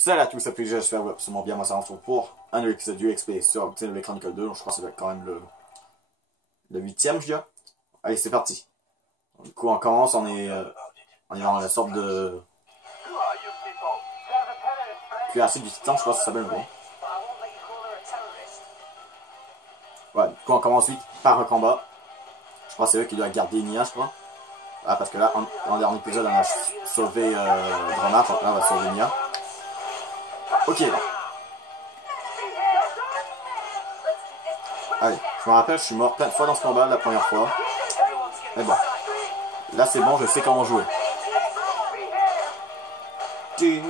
Salut à tous, c'est plaisir, j'espère que vous allez absolument bien. Moi, ça retrouve pour un nouvel épisode du XP sur Xenoblade Chronicle 2. Donc, je crois que ça doit être quand même le 8ème, je dirais. Allez, c'est parti. Du coup, on commence, on est dans la sorte de cuirassé du titan, je crois que ça s'appelle le nom. Ouais, du coup, on commence vite par un combat. Je crois que c'est eux qui doivent garder Nia, je crois. Ah, parce que là, dans le dernier épisode, on a sauvé Dromar, donc là, on va sauver Nia. Ok. Allez, je me rappelle, je suis mort plein de fois dans ce combat la première fois. Mais bon. Là, c'est bon, je sais comment jouer. Allez,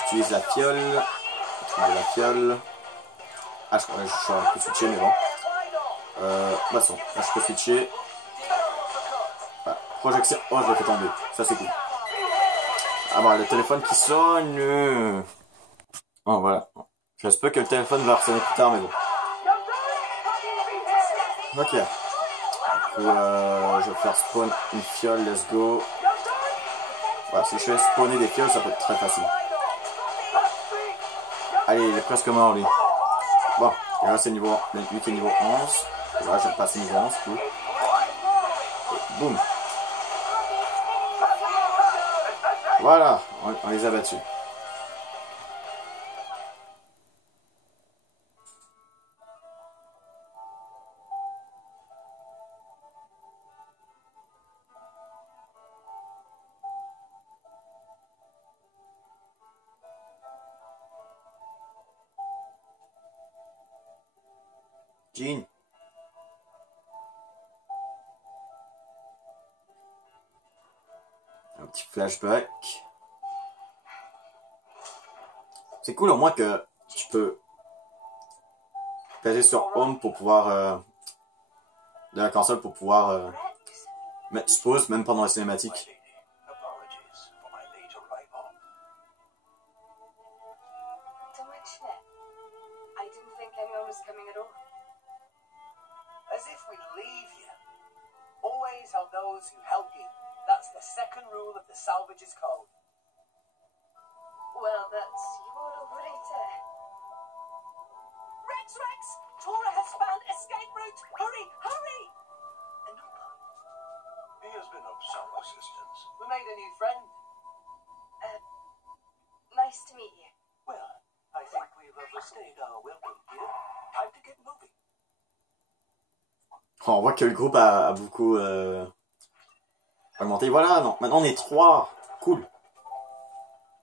j'utilise la fiole. La fiole. Ah, je peux switcher, mais bon. Façon, là, je peux switcher. Voilà. Projection. Oh, je l'ai fait tomber. Ça, c'est cool. Ah bon, le téléphone qui sonne. Oh, voilà. J'espère que le téléphone va sonner plus tard, mais bon. Ok. Du coup, je vais faire spawn une fiole, let's go. Voilà, si je fais spawner des fioles, ça peut être très facile. Allez, il est presque mort, lui. Bon, et là, c'est niveau... Lui qui est niveau 11. Et là, je vais passer niveau 11, cool. Et boum. Voilà, on les a battus. Jean. Un petit flashback. C'est cool au moins que tu peux peser sur Home pour pouvoir de la console pour pouvoir mettre pause même pendant la cinématique. As if we'd leave you. Always help those who help you. That's the second rule of the Salvage's Code. Well, that's your operator. Rex! Tora has found escape route! Hurry! Enopa. He has been of some assistance. We made a new friend. Nice to meet you. Well, I think we've overstayed our welcome here. Time to get moving. On voit que le groupe a beaucoup augmenté. Voilà, non, maintenant on est 3. Cool.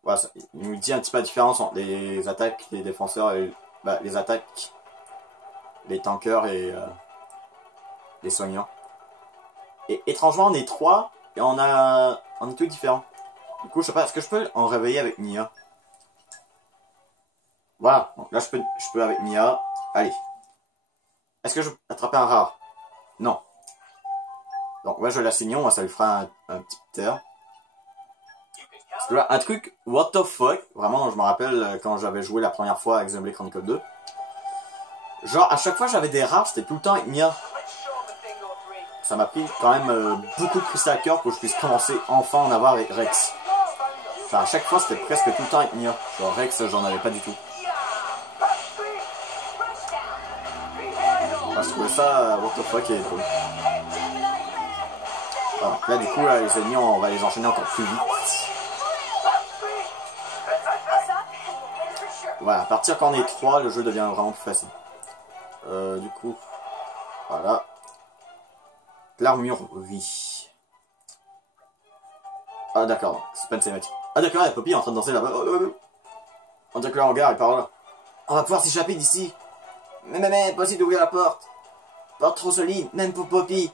Voilà, ça, il nous dit un petit peu la différence entre les attaques, les défenseurs, et, les attaques, les tankers et les soignants. Et étrangement, on est 3 et on est tous différents. Du coup, je sais pas, est-ce que je peux en réveiller avec Nia? Voilà, donc là je peux avec Nia. Allez. Est-ce que je peux attraper un rare? Non. Donc ouais, je l'assignon, moi ça lui fera un petit terre. Parce que là, un truc, what the fuck, vraiment, je me rappelle quand j'avais joué la première fois avec Xenoblade Chronicle 2. Genre, à chaque fois j'avais des rares, c'était tout le temps avec Nia. Ça m'a pris quand même beaucoup de Crystal Cœur pour que je puisse commencer enfin à en avoir avec Rex. Enfin, à chaque fois c'était presque tout le temps avec Nia. Genre Rex, j'en avais pas du tout. Je trouvais ça, what the fuck, et cool. Alors, là, du coup, là, les ennemis, on va les enchaîner encore plus vite. Voilà, à partir quand on est 3, le jeu devient vraiment plus facile. Du coup, voilà. L'armure, oui. Ah, d'accord, c'est pas une cinématique. Ah, d'accord, la Poppy est en train de danser là-bas. On dirait que le hangar est par là. On va pouvoir s'échapper d'ici. Mais, possible d'ouvrir la porte. Porte trop solide, même pour Poppy.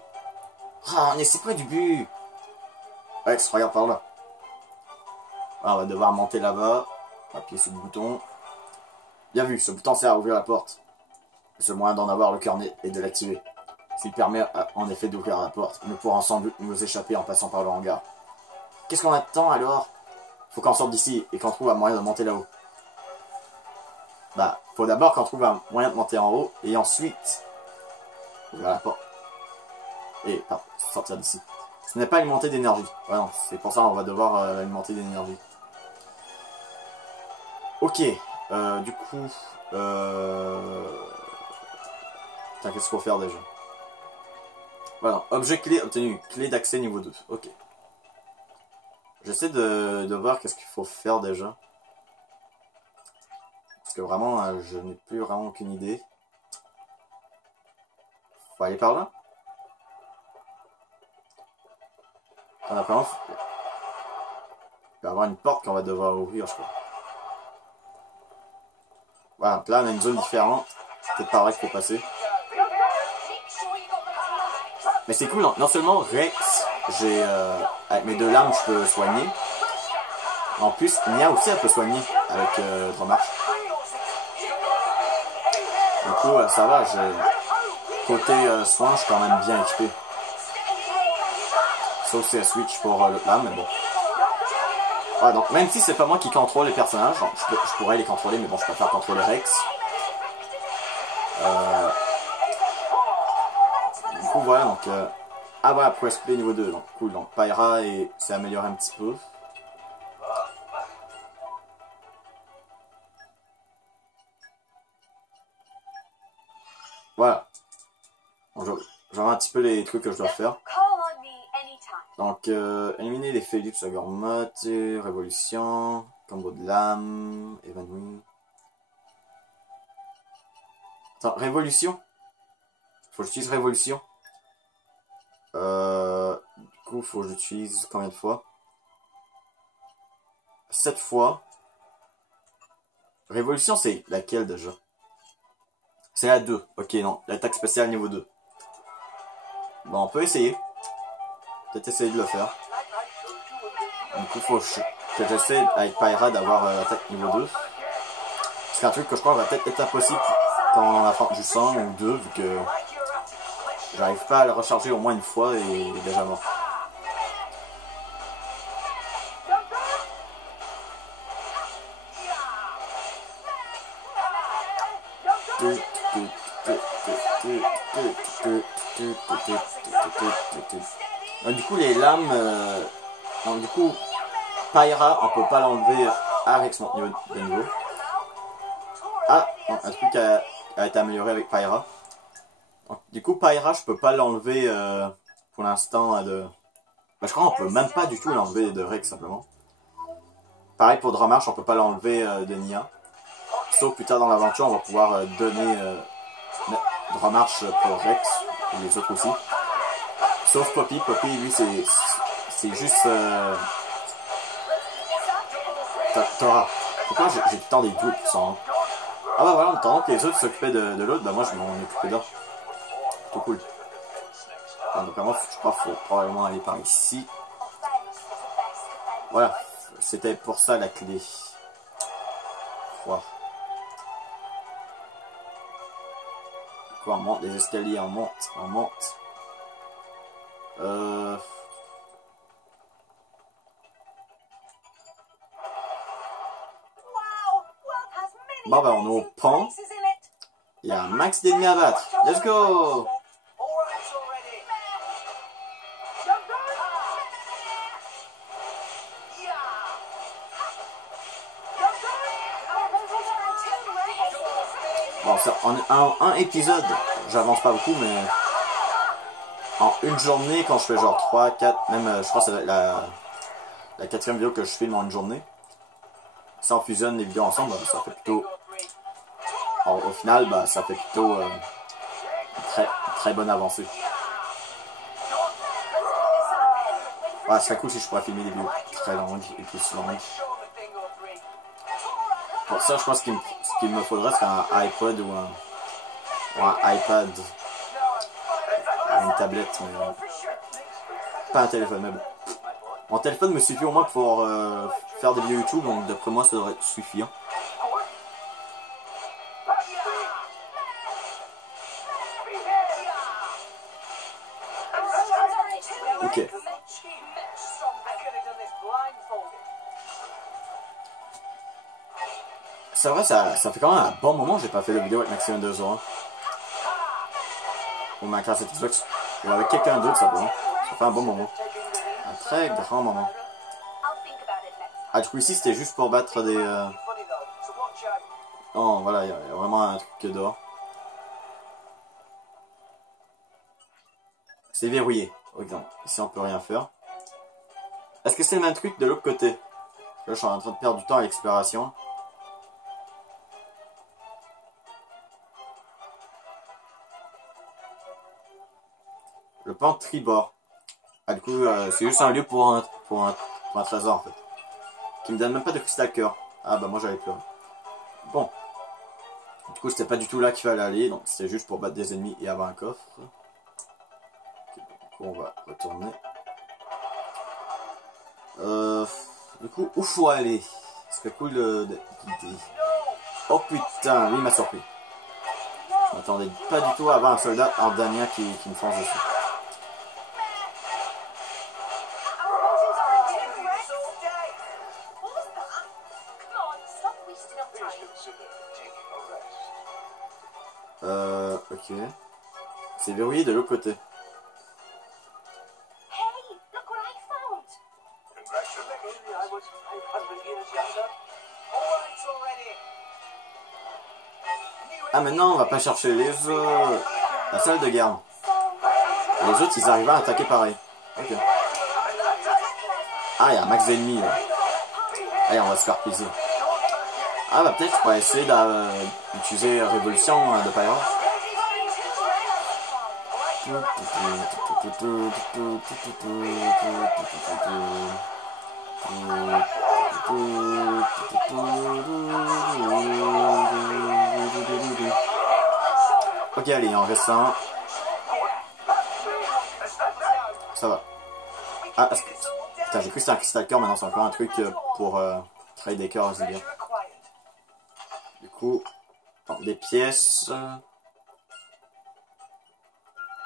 Ah, on est si près du but. Rex, regarde par là. Ah, on va devoir monter là-bas. Appuyer sur le bouton. Bien vu, ce bouton sert à ouvrir la porte. Le seul moyen d'en avoir le cœur net est de l'activer. S'il permet en effet d'ouvrir la porte, nous pourrons ensemble nous échapper en passant par le hangar. Qu'est-ce qu'on attend alors? Faut qu'on sorte d'ici et qu'on trouve un moyen de monter là-haut. Bah, faut d'abord qu'on trouve un moyen de monter en haut et ensuite ouvrir la porte. Et sortir d'ici. Ce n'est pas alimenté d'énergie. Ouais, non, c'est pour ça on va devoir alimenter d'énergie. Ok, du coup... Putain, qu'est-ce qu'il faut faire déjà? Voilà, objet clé obtenu, clé d'accès niveau 2. Ok. J'essaie de voir qu'est-ce qu'il faut faire déjà. Parce que vraiment, je n'ai plus vraiment aucune idée. Faut aller par là? On a pas envie. Il va y avoir une porte qu'on va devoir ouvrir, je crois. Voilà, donc là on a une zone différente. C'est peut-être par là qu'il faut passer. Mais c'est cool, non seulement Rex, j'ai avec mes 2 lames je peux soigner. En plus, Nia aussi elle peut soigner avec Remarche. Du coup ça va, côté soin je suis quand même bien équipé. Sauf si elle switch pour l'autre lame, mais bon. Ouais, donc même si c'est pas moi qui contrôle les personnages, donc, je pourrais les contrôler, mais bon, je préfère contrôler Rex. Du coup, voilà, donc... Ah voilà, pour SP niveau 2, donc cool, donc Pyra s'est amélioré un petit peu. Voilà. Bon, je vois un petit peu les trucs que je dois faire. Donc, éliminer les Philips, la Gormotte, Révolution, combo de lame, évanoui. Attends, Révolution? Faut que j'utilise Révolution. Du coup, faut que j'utilise combien de fois? 7 fois. Révolution, c'est laquelle déjà? C'est la 2. Ok, non, l'attaque spéciale niveau 2. Bon, on peut essayer. Peut-être essayer de le faire. Du coup, faut que j'essaie avec Pyra d'avoir l'attaque niveau 2. C'est un truc que je crois va peut-être être impossible quand on affronte juste 1 ou 2, vu que j'arrive pas à le recharger au moins une fois et il est déjà mort. Donc, du coup les lames donc du coup Pyra on peut pas l'enlever à Rex niveau de niveau. Ah non, un truc a été amélioré avec Pyra. Donc, du coup Pyra je peux pas l'enlever pour l'instant de... Ben, je crois qu'on peut même pas du tout l'enlever de Rex simplement. Pareil pour Dramarche on peut pas l'enlever de Nia. Sauf plus tard dans l'aventure on va pouvoir donner Dramarche pour Rex et les autres aussi. Sauf Poppy, Poppy lui c'est juste Tora. Pourquoi j'ai tant des doutes pour ça? Ah bah voilà, en attendant que les autres s'occupaient de l'autre, bah moi je m'en occupais d'un. Plutôt cool. Ah, donc moi je crois qu'il faut probablement aller par ici. Voilà, c'était pour ça la clé. Wow. Quoi, on monte les escaliers, on monte. Bon bah on est au pont. Il y a un max d'ennemis à battre. Let's go! Bon, ça, en un épisode, j'avance pas beaucoup, mais en une journée, quand je fais genre 3, 4, même je crois que c'est la 4e vidéo que je filme en une journée. Si on fusionne les vidéos ensemble, bah, ça fait plutôt... Alors, au final, bah, ça fait plutôt très bonne avancée. Ouais, ce serait cool si je pourrais filmer des vidéos très longues et plus longues. Pour ça, je pense qu'il me faudrait c'est un iPod ou un iPad. Une tablette, mais pas un téléphone, mais bon. Mon téléphone me suffit au moins pour faire des vidéos YouTube, donc d'après moi ça devrait être suffisant. Ok. C'est vrai, ça fait quand même un bon moment que j'ai pas fait de vidéo avec Maximum 201. Ou ma classe Xbox. Ou avec quelqu'un d'autre, ça fait un bon moment. très grand moment. I'll think about it next. Ah, du coup, ici, c'était juste pour battre des... Funny though, so watch out. Oh, voilà, il y a vraiment un truc dehors. C'est verrouillé. Exemple. Ici, on peut rien faire. Est-ce que c'est le même truc de l'autre côté? Là, je suis en train de perdre du temps à l'exploration. Le pan tribord. Ah, du coup, c'est juste un lieu pour un trésor, en fait. Qui me donne même pas de cristal cœur. Ah, bah moi, j'avais peur. Bon. Du coup, c'était pas du tout là qu'il fallait aller. Donc, c'était juste pour battre des ennemis et avoir un coffre. Okay, du coup, on va retourner. Du coup, où faut aller? Ce serait cool de guider. Oh putain, lui, il m'a surpris. Je m'attendais pas du tout à avoir un soldat ardanien qui me fonce dessus. What was that? Come on, stop wasting our Please time. consider taking a rest. Ok. C'est verrouillé de l'autre côté. Hey, look what I found. Congratulations. Maybe I was 500 years younger. Alright already. Ah, maintenant, on va pas chercher les autres. La salle de garde. So, Les autres, ils arrivent à attaquer pareil. Ok. Ah, il y a un max d'ennemis là. Allez, on va se faire plaisir. Ah, bah peut-être je pourrais essayer d'utiliser Révolution de Pyro. Ok, allez, il en reste un. Ça va. Ah, putain, j'ai cru que c'était un cristal cœur, maintenant c'est encore un truc pour travailler des cœurs, c'est bien. Treasure acquired. Du coup, bon, des pièces.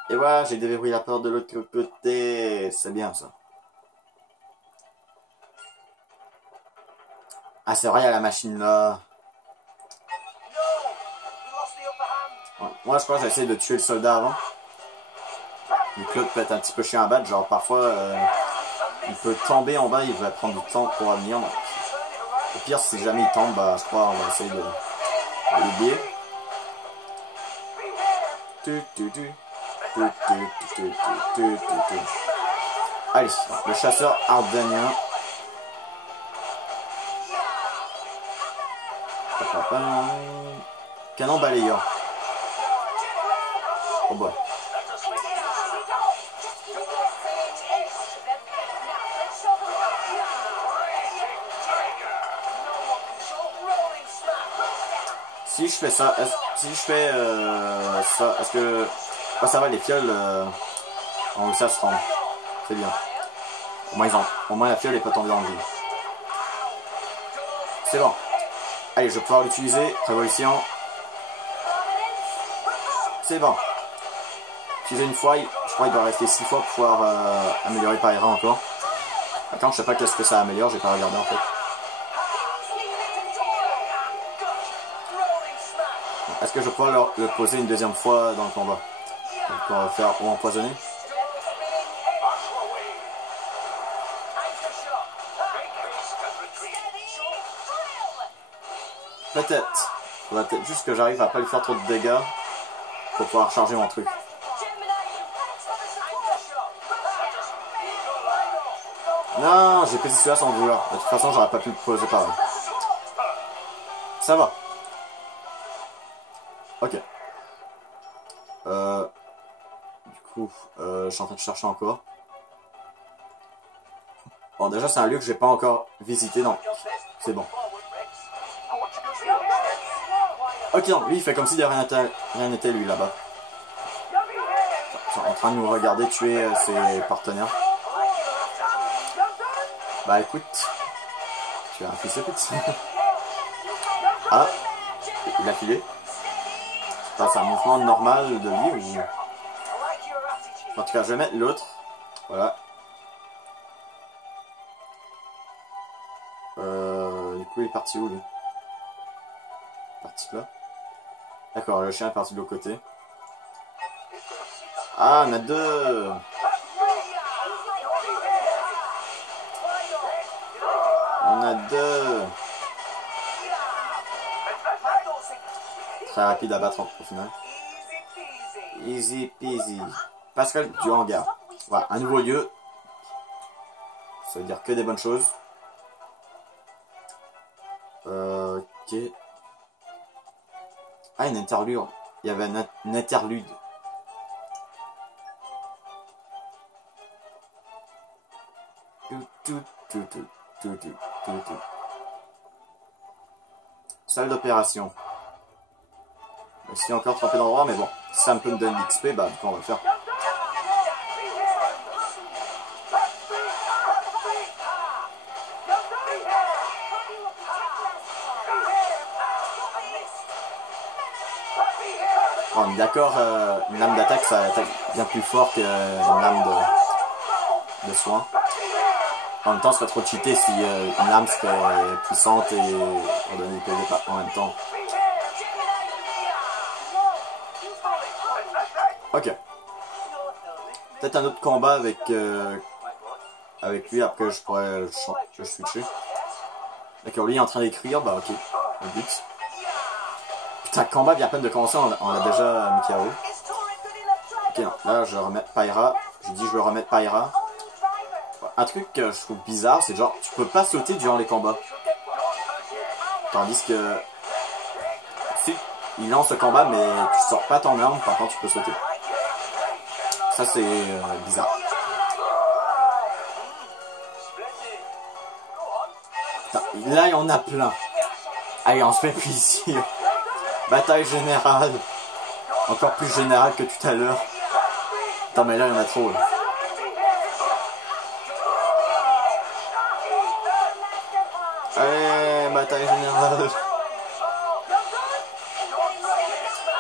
Et voilà, j'ai déverrouillé la porte de l'autre côté. C'est bien ça. Ah, c'est vrai, il y a la machine là. No! We lost the upper hand. Ouais, moi, je crois que j'essaie de tuer le soldat avant. Le Claude peut être un petit peu chiant à battre. Genre, parfois, il peut tomber en bas, il va prendre du temps pour revenir. Donc, au pire, si jamais il tombe, bah, je crois on va essayer de l'oublier. Allez, le chasseur ardanien. Canon balayeur. Oh boy. Si je fais ça, si je fais ça, est-ce que... Ah, ça va, les fioles ont réussi à se rendre. C'est bien. Au moins la fiole n'est pas tombée dans le vide. C'est bon. Allez, je vais pouvoir l'utiliser. Révolution. C'est bon. Utiliser une fois, je crois qu'il doit rester 6 fois pour pouvoir améliorer Pyra encore. Attends, je sais pas qu'est-ce que ça améliore, j'ai pas regardé en fait. Est-ce que je vais pouvoir le poser une deuxième fois dans le combat? Donc on va faire ou empoisonner. Peut-être. Faudrait peut-être juste que j'arrive à pas lui faire trop de dégâts pour pouvoir charger mon truc. Non, j'ai posé celui-là sans vouloir. De toute façon, j'aurais pas pu le poser par là. Ça va. Ok. Du coup, je suis en train de chercher encore. Bon, déjà, c'est un lieu que j'ai pas encore visité, donc c'est bon. Ok, non, lui, il fait comme si de rien n'était, lui, là-bas. En train de nous regarder tuer ses partenaires. Bah, écoute. Tu as un fils de pute. Ah, il a filé. C'est un mouvement normal de lui ou... En tout cas, je vais mettre l'autre. Voilà. Du coup, il est parti où, lui? Parti là. D'accord, le chien est parti de l'autre côté. Ah, on a deux. On a 2. Très rapide à battre au final. Easy peasy. Easy peasy. Pascal du hangar. Voilà, un nouveau lieu. Ça veut dire que des bonnes choses. Ok. Ah, une interlude. Il y avait une interlude. Salle d'opération. Je suis encore trompé d'endroit, mais bon, si ça me peut me donner de l'XP, bah du coup on va le faire. Bon, on est d'accord, une lame d'attaque ça attaque bien plus fort qu'une lame de soin. En même temps, ce serait trop cheaté si une lame serait puissante et on donnait des PV en même temps. Ok. Peut-être un autre combat avec lui après je pourrais je switcher. D'accord, lui il est en train d'écrire, bah ok, le but. Putain, le combat vient à peine de commencer, on l'a déjà mis KO. Ok, non, là je remets Pyra. J'ai dit je veux remettre Pyra. Un truc que je trouve bizarre, c'est genre tu peux pas sauter durant les combats. Tandis que si il lance le combat mais tu sors pas ton arme, par contre tu peux sauter. Ça c'est bizarre. Putain, là il y en a plein. Allez, on se fait plaisir. Bataille générale. Encore plus générale que tout à l'heure. Attends mais là il y en a trop. Là. Allez, bataille générale.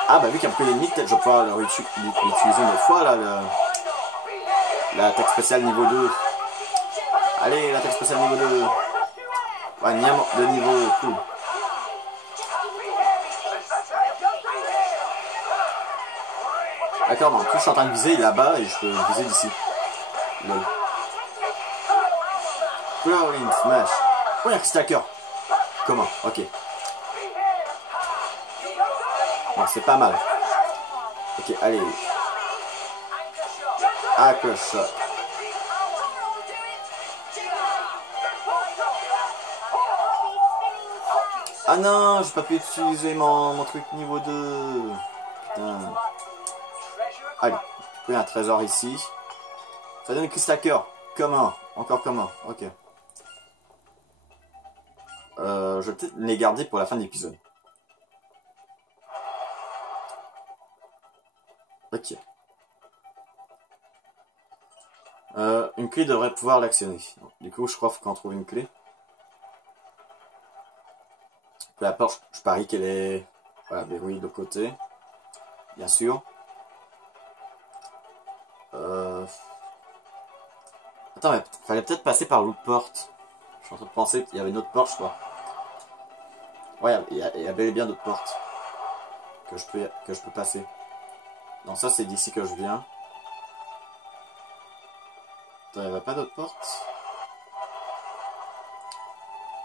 Ah bah vu qu'il y a un peu d'ennemis, peut-être je vais pouvoir l'utiliser une autre fois là, l'attaque spéciale niveau 2. Allez, l'attaque spéciale niveau 2. Ouais, niam de niveau, cool. D'accord, donc je suis en train de viser là-bas et je peux viser d'ici. Lol. Crawling Smash. Oh, il y a un stacker. Comment? Ok. Bon, c'est pas mal. Ok, allez. Hacker shot. Ah non, j'ai pas pu utiliser mon truc niveau 2. Putain. Allez, j'ai un trésor ici. Ça donne un stacker. Comment? Encore comment? Ok. Je vais peut-être les garder pour la fin de l'épisode. Ok. Une clé devrait pouvoir l'actionner. Du coup, je crois qu'il faut qu'on trouve une clé. La porte, je parie qu'elle est voilà, verrouillée de côté. Bien sûr. Attends, mais fallait peut-être passer par l'autre porte. Je suis en train de penser qu'il y avait une autre porte, je crois. Ouais, il y a bel et bien d'autres portes que je peux passer. Non, ça c'est d'ici que je viens. Attends, il n'y avait pas d'autres portes?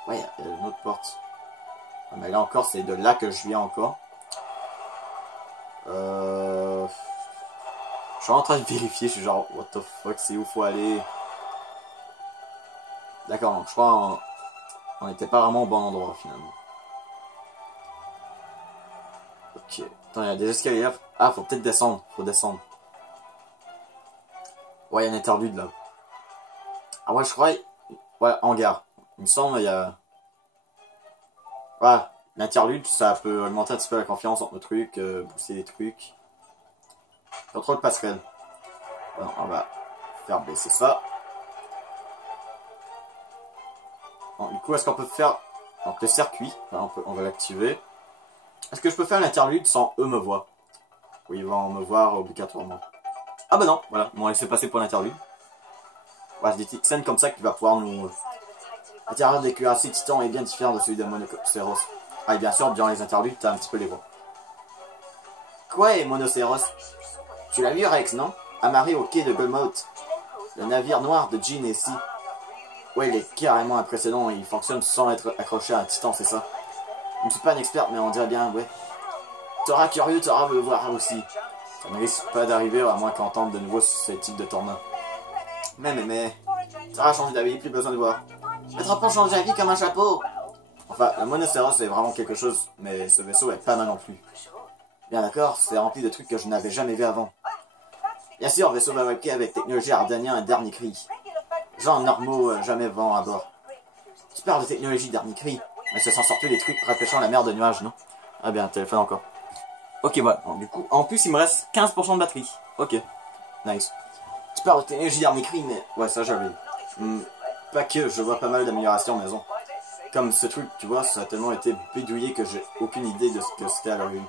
Ouais, il y a une autre porte. Ah, mais là encore, c'est de là que je viens encore. Je suis en train de vérifier, je suis genre, what the fuck, c'est où faut aller? D'accord, donc je crois on n'était pas vraiment au bon endroit finalement. Ok, attends, il y a des escaliers là. Ah, faut peut-être descendre, faut descendre. Ouais, il y a une interlude là. Ah ouais, je crois, ouais, hangar. Il me semble, il y a... Voilà, l'interlude, ça peut augmenter un petit peu la confiance entre nos trucs, booster des trucs. Contrôle passerelle. Alors, on va faire baisser ça. Bon, du coup, est-ce qu'on peut faire donc, le circuit? Enfin, on va l'activer. Est-ce que je peux faire l'interlude sans eux me voir? Oui, ils vont me voir obligatoirement. Ah bah non, voilà, ils m'ont laissé passer pour l'interlude. Voilà, des petites scènes comme ça qui va pouvoir nous... L'intérieur des cuirassés titans est bien différent de celui de Monocéros. Ah et bien sûr, durant les interludes, t'as un petit peu les voix. Quoi, Monocéros? Tu l'as vu, Rex, non? Amarré au quai de Golmouth. Le navire noir de Jean est ici. Ouais, il est carrément impressionnant. Il fonctionne sans être accroché à un titan, c'est ça. Je ne suis pas un expert, mais on dirait bien, ouais. T'auras curieux, t'auras me voir aussi. Ça ne risque pas d'arriver, à moins qu'on tente de nouveau ce type de tournant. Mais... T'auras changé d'avis, plus besoin de voir. Mais t'auras pas changé d'avis comme un chapeau. Enfin, la monocéros c'est vraiment quelque chose, mais ce vaisseau est pas mal non plus. Bien d'accord, c'est rempli de trucs que je n'avais jamais vu avant. Bien sûr, vaisseau fabriqué avec technologie ardanien et dernier cri. Gens normaux, jamais vent à bord. Tu parles de technologie dernier cri, mais ce sont surtout des trucs rafraîchant la mer de nuages, non? Ah bien, téléphone encore. Ok, voilà. Bon, du coup, en plus, il me reste 15% de batterie. Ok, nice. Tu parles de technologie dernier cri, mais... Ouais, ça j'avais. Pas que, je vois pas mal d'améliorations maison. Comme ce truc, tu vois, ça a tellement été bidouillé que j'ai aucune idée de ce que c'était à l'origine.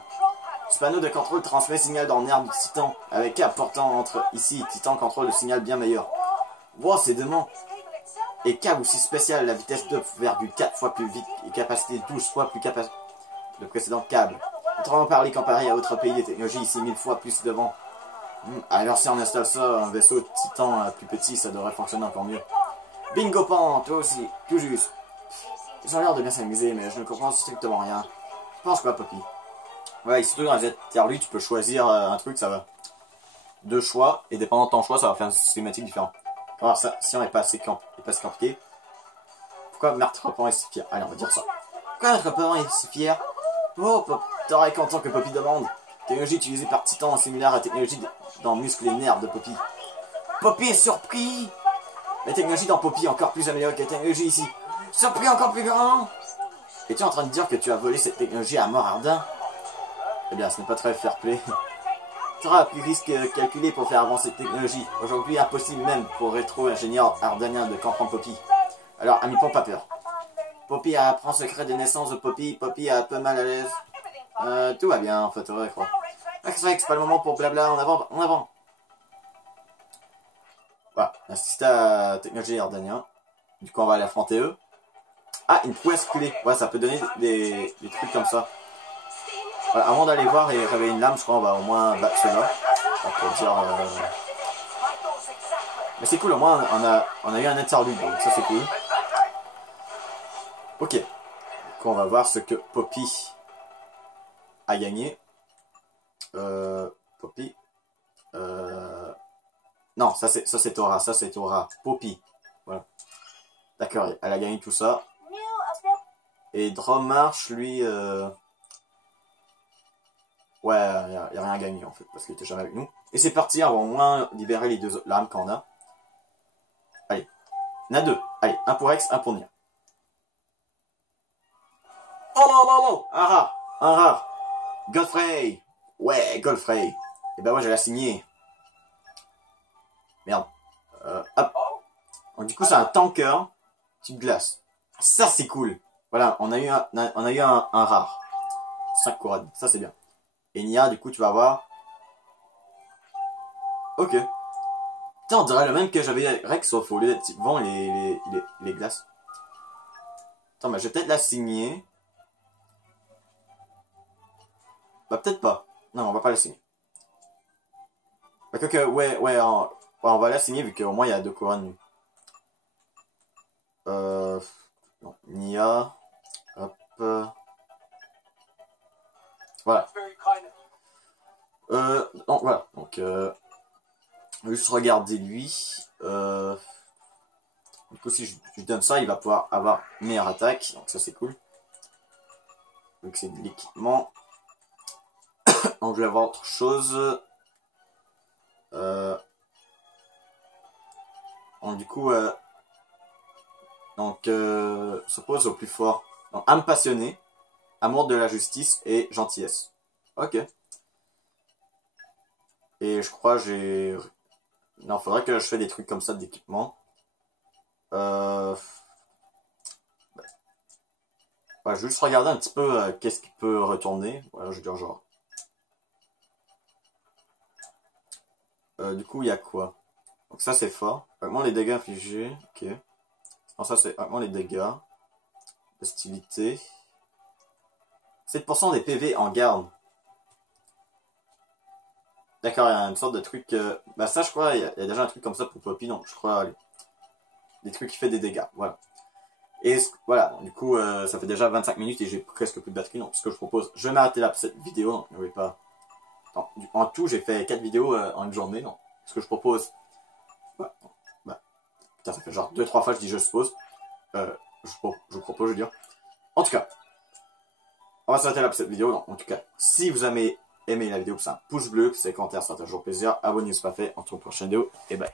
Ce panneau de contrôle transmet signal dans l'air du Titan, avec câble portant entre ici, Titan contrôle le signal bien meilleur. Wow, c'est dément. Et câble aussi spécial, la vitesse 2,4 fois plus vite et capacité 12 fois plus capacité. Le précédent câble. Autrement parlé, comparé à autres pays, les technologies ici 1000 fois plus devant. Alors si on installe ça, un vaisseau Titan plus petit, ça devrait fonctionner encore mieux. Bingo pan, toi aussi, tout juste. Ils ont l'air de bien s'amuser, mais je ne comprends strictement rien. Je pense quoi, Poppy? Ouais, surtout dans les interludes, tu peux choisir un truc, ça va. Deux choix, et dépendant de ton choix, ça va faire une cinématique différente. Alors ça, si on n'est pas assez compliqué. Pourquoi notre parent est si fier? Allez, on va dire ça. Pourquoi notre parent est si fier? Oh, t'aurais content que Poppy demande. Technologie utilisée par Titan similaire à la technologie dans muscles et nerfs de Poppy. Poppy est surpris! La technologie dans Poppy est encore plus améliorée que la technologie ici. Surpris encore plus grand! Es-tu en train de dire que tu as volé cette technologie à mort ardent? Eh bien, ce n'est pas très fair-play. Tu auras plus risque calculé pour faire avancer cette technologie. Aujourd'hui, impossible même pour rétro-ingénieur ardanien de comprendre Poppy. Alors, ami, pas peur. Poppy apprend secret de naissance de Poppy. Poppy a un peu mal à l'aise. Tout va bien, en fait, ouais, quoi. Ah, c'est vrai que c'est pas le moment pour blabla, en avant, en avant. Voilà, assisté à la technologie ardanien. Du coup, on va aller affronter eux. Ah, une prouesse clé. Ouais, ça peut donner des trucs comme ça. Voilà, avant d'aller voir et réveiller une lame, je crois qu'on va au moins battre ceux-là. Pour dire... Mais c'est cool, au moins on a eu un interlude, donc ça c'est cool. Ok. Du coup, on va voir ce que Poppy a gagné. Poppy. Non, ça c'est Tora, ça c'est Tora. Poppy. Voilà. D'accord, elle a gagné tout ça. Et Drommarch, lui... Ouais, il n'y a rien gagné en fait, parce qu'il était jamais avec nous. Et c'est parti, on va au moins libérer les deux lames qu'on a. Allez, il y en a deux. Allez, un pour Rex, un pour Nia. Oh non, non, non, un rare, un rare. Godfrey. Ouais, Godfrey. Et ben ouais, j'allais la signer. Merde. Hop. Donc, du coup, c'est un tanker type glace. Ça, c'est cool. Voilà, on a eu un rare. 5 couronnes, ça c'est bien. Et Nia, du coup, tu vas voir. Ok. Putain, on dirait le même que j'avais Rex, sauf au lieu d'être vent les glaces. Attends, mais je vais peut-être la signer. Bah, peut-être pas. Non, on va pas la signer. Bah, ouais, on va la signer vu qu'au moins il y a 2 couronnes. Non, Nia. Hop. Voilà. Non, voilà. Donc, on va juste regarder lui. Du coup, si je donne ça, il va pouvoir avoir meilleure attaque. Donc, ça, c'est cool. Donc, c'est de l'équipement. Donc, je vais avoir autre chose. Donc, du coup, s'oppose au plus fort. Donc, âme passionnée, amour de la justice et gentillesse. Ok. Et je crois j'ai... Non, faudrait que je fasse des trucs comme ça d'équipement. Ouais, je vais juste regarder un petit peu qu'est-ce qui peut retourner. Voilà, je veux dire genre... du coup, il y a quoi? Donc ça, c'est fort. Augmente les dégâts infligés. Ok. Donc ça, c'est augmente les dégâts. Hostilité. 7% des PV en garde. D'accord, il y a une sorte de truc... Bah ça, je crois, il y a déjà un truc comme ça pour Poppy, donc je crois... des trucs qui fait des dégâts, voilà. Et voilà, du coup, ça fait déjà 25 minutes et j'ai presque plus de batterie, donc ce que je propose, je vais m'arrêter là pour cette vidéo, donc n'oubliez pas. En tout, j'ai fait 4 vidéos en une journée, donc ce que je propose, voilà, bah, putain, ça fait genre 2-3 fois que je dis je suppose, je propose, je veux dire. En tout cas, on va s'arrêter là pour cette vidéo, donc en tout cas, si vous avez aimé la vidéo, c'est un pouce bleu, c'est commentaire, ça fait toujours plaisir, abonnez-vous si ce n'est pas fait, on se retrouve pour la prochaine vidéo, et bye.